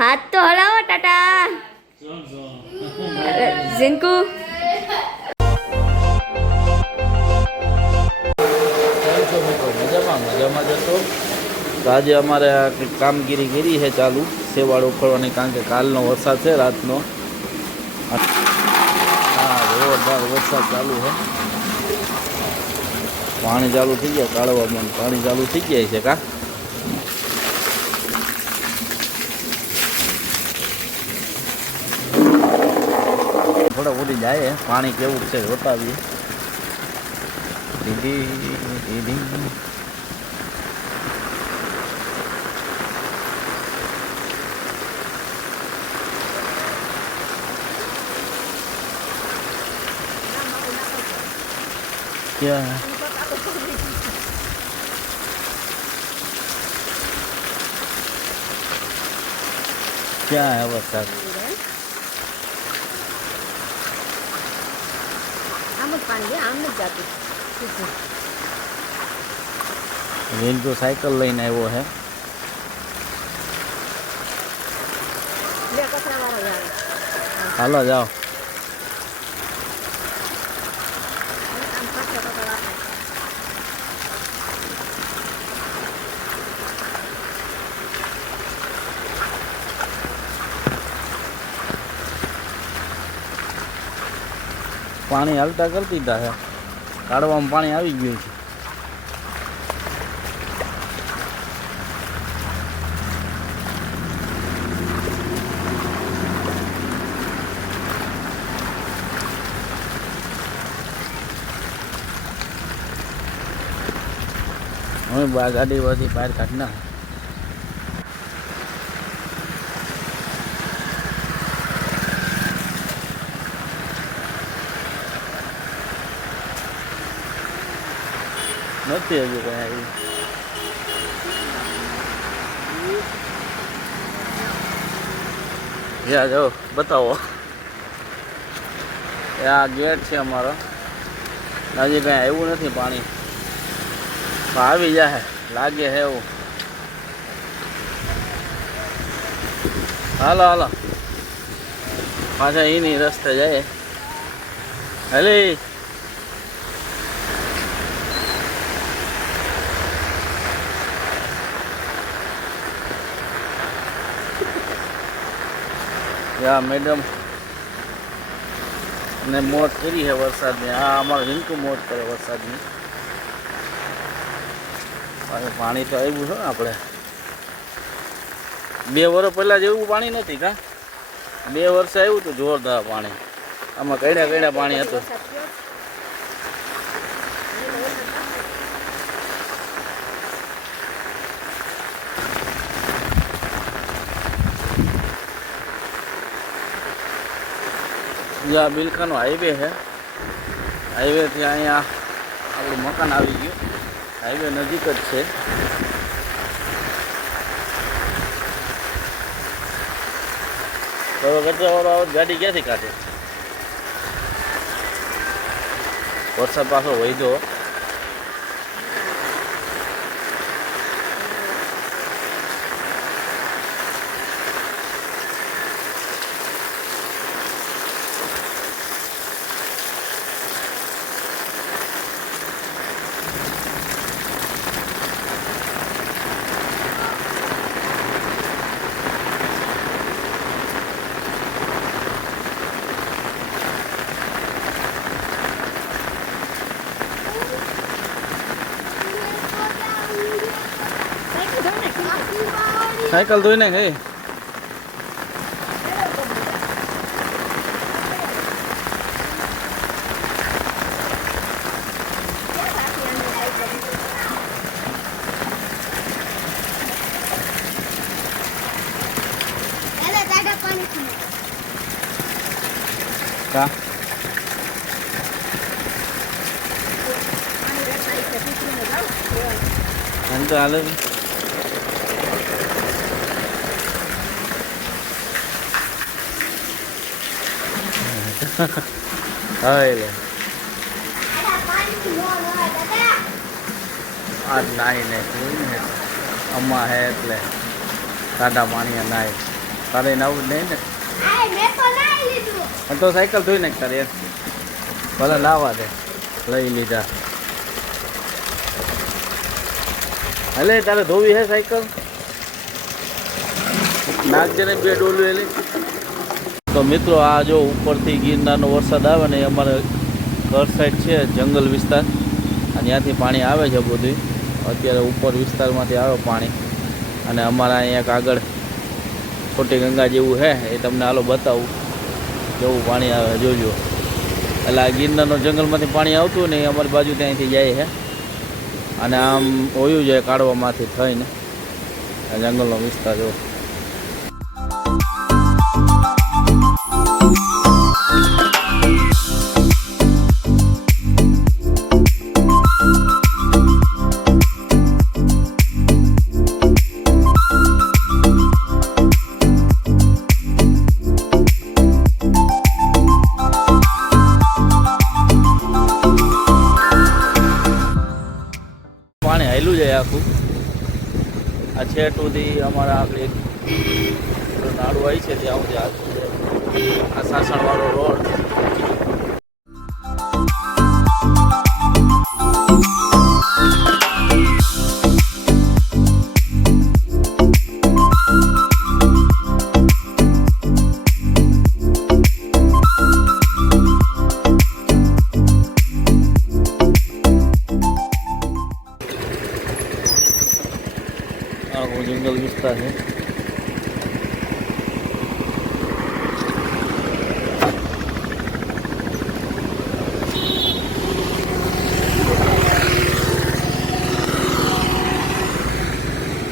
હાથ તો હલાવો ટાટા ઝિંકુ મજામાં જતો તો આજે અમારે કંઈક કામગીરી કરી છે ચાલુ સેવાળ ઉખડવાની, કારણ કે કાલનો વરસાદ છે રાતનો. હા, જોરદાર વરસાદ ચાલુ છે. પાણી ચાલુ થઈ ગયા, કાઢવામાં પાણી ચાલુ થઈ જાય છે. કા થોડા ઉડી જાય પાણી કેવું છે બતાવીએ. क्या है क्या है वरसाद? रिंकू साइकिल लઈને આવ્યો है. હાલો જાઓ. પાણી હાલતા કરી દીધા છે, કાઢવામાં પાણી આવી ગયું છે. હવે ગાડી બધી બહાર કાઢી નાખે. નથી હજુ કઈ આવ્યું. જ્યાં જાઓ બતાવો. આ ગેટ છે અમારો. હજી કઈ આવ્યું નથી પાણી, આવી જાય લાગે છે એવું. હાલો હાલો પાછા એની રસ્તે જાય. હલે યા મેડમ ને મોત કરી છે વરસાદની. આ અમારો હિંકુ મોત કરે વરસાદની. પાણી તો આવ્યું છે ને આપણે 2 વર્ષ પહેલાં જેવું પાણી નથી. કા 2 વર્ષે આવ્યું હતું જોરદાર પાણી. આમાં કઈડા કઈડા પાણી હતું. જ્યાં બિલખાનો હાઈવે છે, હાઈવેથી અહીંયા આપણું મકાન આવી ગયું. હાઈવે નજીક જ છે. તો કચરાવાળો આવે ગાડી ક્યાંથી કાઢે? વરસાદ પાછો વહી સાયકલ ધોઈને ગઈ. કા તો હાલે હાય आज नाई ने अम्मा है એટલે ટાટા પાણી નાય. તારે એને આવું જ નહીં ને આય મેં તો નાઈ લીધું. અને તો સાયકલ ધોઈ નાખ તારે એમ ભલે નાવા દે લઈ લીધા હલે તારે ધોવી હે સાયકલ નાખજે ને બે ડોલું એલી તો મિત્રો આ જો ઉપરથી ગિરનારનો વરસાદ આવે ને એ અમારે ઘર સાઈડ છે જંગલ વિસ્તાર અને ત્યાંથી પાણી આવે છે બધું અત્યારે ઉપર વિસ્તારમાંથી આવે પાણી અને અમારા અહીંયા એક આગળ છોટી ગંગા જેવું છે એ તમને હાલો બતાવું જેવું પાણી આવે જોજો એટલે આ ગિરનારનો જંગલમાંથી પાણી આવતું ને એ અમારી બાજુ ત્યાંથી જાય છે અને આમ હોયું જાય કાઢવામાંથી થઈને આ જંગલનો વિસ્તાર જો પાણી હાલ્યું જાય આખું આ છેટ સુધી અમારા આગળ એક નાળું આવી છે ત્યાં સુધી આ સાસણવાળો રોડ આખો જંગલ વિસ્તાર છે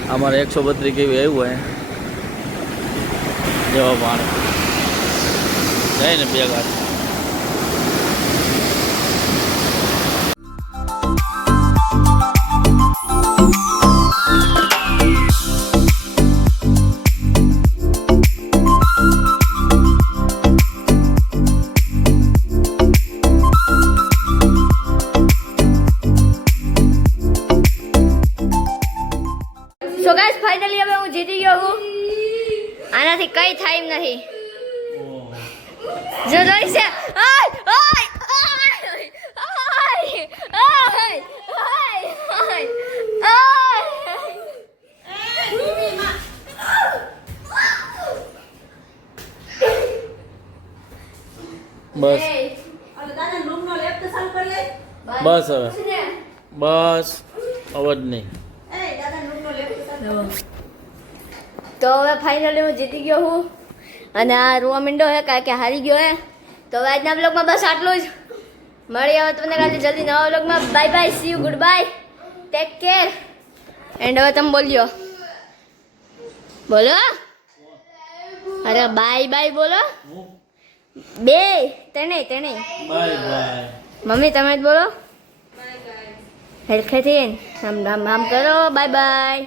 हमारे 132 केवी આવ્યું હે જેવા પાણી જાય ને બે ગાડી સો ગાઈસ ફાઇનલી હવે હું જીતી ગયો હું આનાથી કઈ થાય એમ નહીં જો જોઈ છે ઓય ઓય બસ બસ હવે બસ અવાજ નહીં તો હવે ફાઇનલી હું જીતી ગયો હું અને આ રોવા માંડ્યો હે કારણ કે હારી ગયો હે તો હવે આજના બ્લોગમાં બસ આટલું જ મળી આવે તમને કાલે જલ્દી નવા બ્લોગમાં bye bye see you good bye take care and હવે તમે બોલ્યો બોલો અરે બાય બાય બોલો બે તને બાય બાય મમ્મી તમે જ બોલો હેરખેથી આમ આમ આમ કરો બાય બાય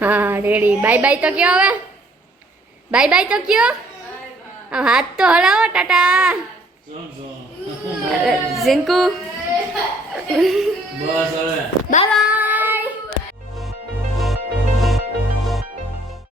हाँ रेडी बाय बाय तो क्यों હવે बाय बाय तो क्यों अब हाथ तो हलाओ टाटा जिनको બસ હવે बाय बाय